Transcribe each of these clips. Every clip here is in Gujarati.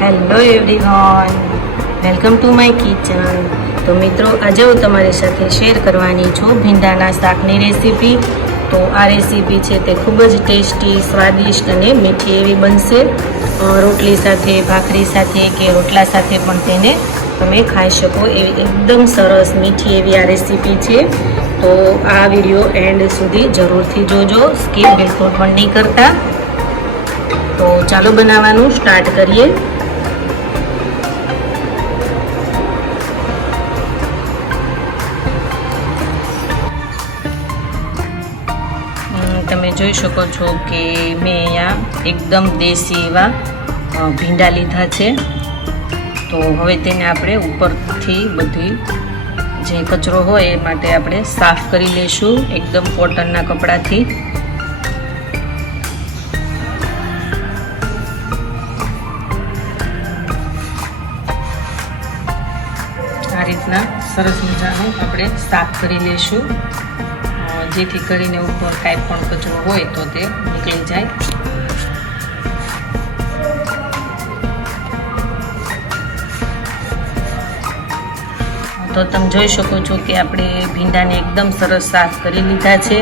Hello everyone, welcome to my kitchen. તો મિત્રો, આજે હું તમારી સાથે શેર કરવાની છું ભીંડાના શાકની રેસીપી. તો આ રેસીપી છે તે ખૂબ જ ટેસ્ટી, સ્વાદિષ્ટ અને મીઠી એવી બનશે. રોટલી સાથે, ભાખરી સાથે કે રોટલા સાથે પણ તેને તમે ખાઈ શકો એવી એકદમ સરસ મીઠી એવી આ રેસીપી છે. તો આ વિડીયો એન્ડ સુધી જરૂરથી જોજો, સ્કીપ બિલકુલ પણ નહીં કરતા. તો ચાલો બનાવવાનું સ્ટાર્ટ કરીએ. તમે જોઈ શકો છો કે મેં અહીંયા એકદમ દેશી એવા ભીંડા લીધા છે. તો હવે તેને આપણે ઉપરથી બધી જે કચરો હોય એ માટે આપણે સાફ કરી લઈશું એકદમ કોટનના કપડાથી. આ રીતના સરસ મજાનું આપણે સાફ કરી લઈશું, જેથી કરીને ઉપર કાંઈ પણ કચરો હોય તો તે નીકળી જાય. તો તમે જોઈ શકો છો કે આપણે ભીંડાને એકદમ સરસ સાફ કરી લીધા છે.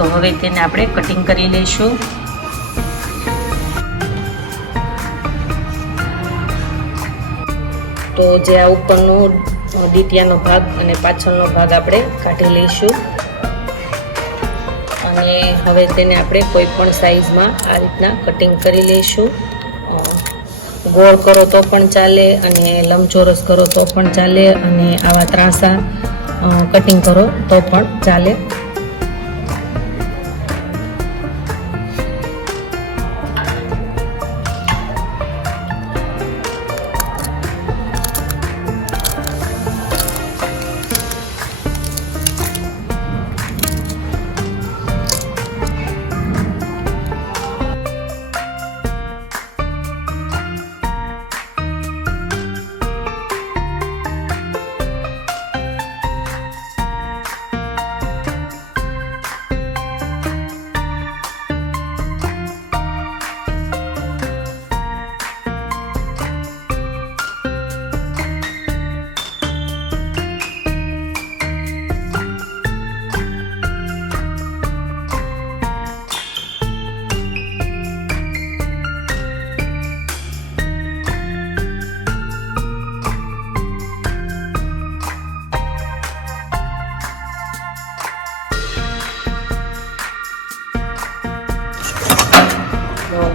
તો હવે તેને આપણે કટિંગ કરી લઈશું. તો જે આ ઉપરનો ડીટિયાનો ભાગ અને પાછળનો ભાગ આપણે કાઢી લઈશું. અને હવે તેને આપણે કોઈ પણ સાઈઝમાં આ રીતના કટિંગ કરી લઈશું. ગોળ કરો તો પણ ચાલે, અને લંબચોરસ કરો તો પણ ચાલે, અને આવા ત્રાંસા કટિંગ કરો તો પણ ચાલે.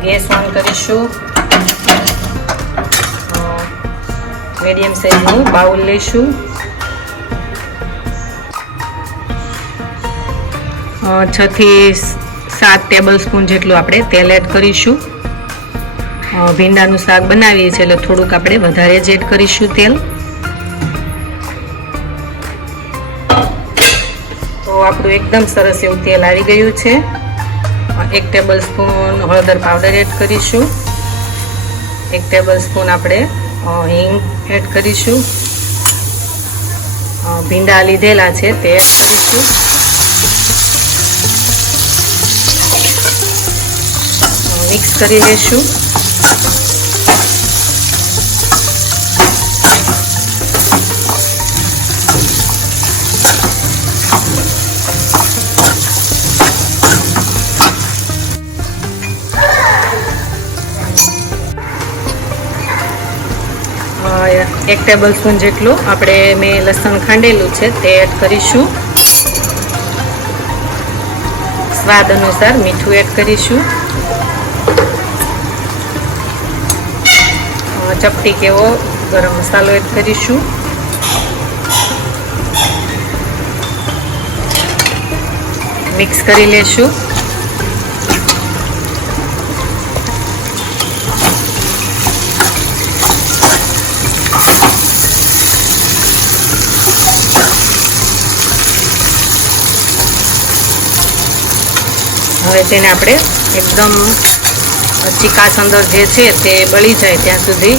ગેસ ઓન કરીશું. મીડિયમ સાઈઝનું બાઉલ લઈશું. 6 થી 7 ટેબલ સ્પૂન જેટલું આપણે તેલ એડ કરીશું. ભીંડાનું શાક બનાવીએ છીએ એટલે થોડુંક આપણે વધારે જ એડ કરીશું તેલ. તો આપણું એકદમ સરસ એવું તેલ આવી ગયું છે. 1 ટેબલ સ્પૂન હળદર પાવડર એડ કરીશું. 1 ટેબલ સ્પૂન આપણે હિંગ એડ કરીશું. ભીંડા લીધેલા છે તે એડ કરીશું. મિક્સ કરી લઈશું. એક ટેબલ સ્પૂન જેટલું આપણે મેં લસણ ખાંડેલું છે તે એડ કરીશું. સ્વાદ અનુસાર મીઠું એડ કરીશું. ચપટી કેવો ગરમ મસાલો એડ કરીશું. મિક્સ કરી લેશું. હવે તેને આપણે એકદમ ચીકાશ અંદર જે છે તે બળી જાય ત્યાં સુધી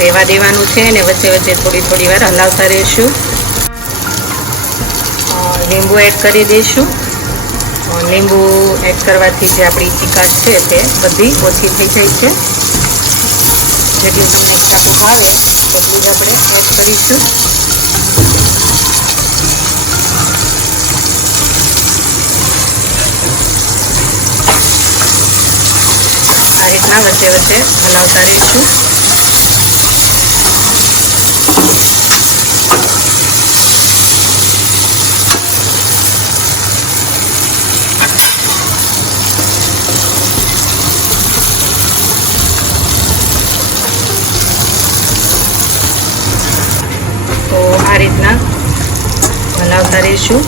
રહેવા દેવાનું છે, અને વચ્ચે વચ્ચે થોડી વાર હલાવતા રહીશું. લીંબુ એડ કરી દઈશું. લીંબુ એડ કરવાથી જે આપણી ચીકાશ છે તે બધી ઓછી થઈ જાય છે. જેટલું તમને શાક ભાવે એટલું જ આપણે એડ કરીશું. આ રીતના વચ્ચે વચ્ચે હલાવતા રહીશું. તો આ રીતના હલાવતા રહીશું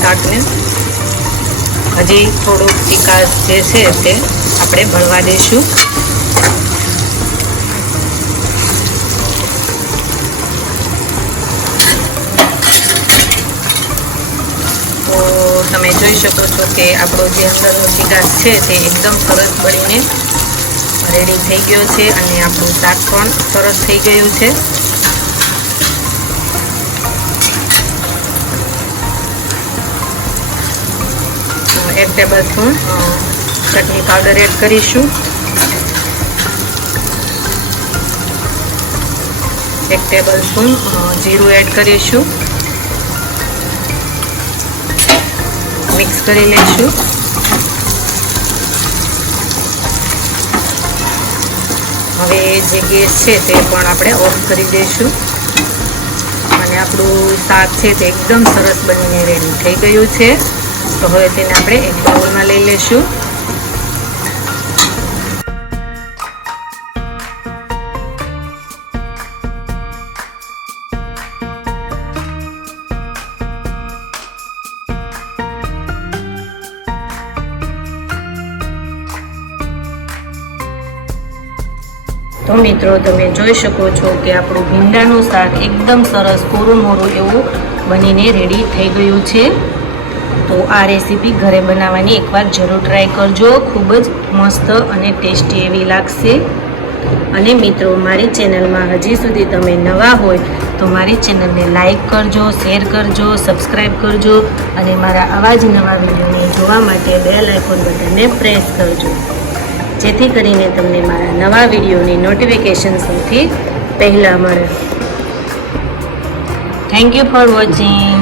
શાકને. હજી થોડુંક તીખાશ જે છે તે આપણે ભળવા દઈશું. તો તમે જોઈ શકો છો કે આપણો જે અંદરનો તીખાશ છે તે એકદમ સરસ બળીને રેડી થઈ ગયો છે અને આપણું શાક પણ સરસ થઈ ગયું છે. એક ટેબલ સ્પૂન ચટણી પાવડર એડ કરીશું. 1 ટેબલ સ્પૂન જીરું એડ કરીશું. મિક્સ કરી લઈશું. હવે જે ગેસ છે તે પણ આપણે ઓફ કરી દઈશું અને આપણું શાક છે તે એકદમ સરસ બનીને રેડી થઈ ગયું છે. તો હવે તેને આપણે એક બાઉલમાં લઈ લઈશું. તો મિત્રો તમે જોઈ શકો છો કે આપણું ભીંડાનું શાક એકદમ સરસ કોરું મોરું એવું બનીને રેડી થઈ ગયું છે. તો આ રેસીપી ઘરે બનાવવાની એકવાર જરૂર ટ્રાય કરજો. ખૂબ જ મસ્ત અને ટેસ્ટી એવી લાગશે. અને મિત્રો મારી ચેનલમાં હજી સુધી તમે નવા હોય તો મારી ચેનલને લાઈક કરજો, શેર કરજો, સબસ્ક્રાઈબ કરજો અને મારા આવા જ નવા વિડીયોને જોવા માટે બેલ આઇકોન બટનને પ્રેસ કરજો, જેથી કરીને તમને મારા નવા વિડીયોની નોટિફિકેશન સૌથી પહેલાં મળે. Thank you for watching.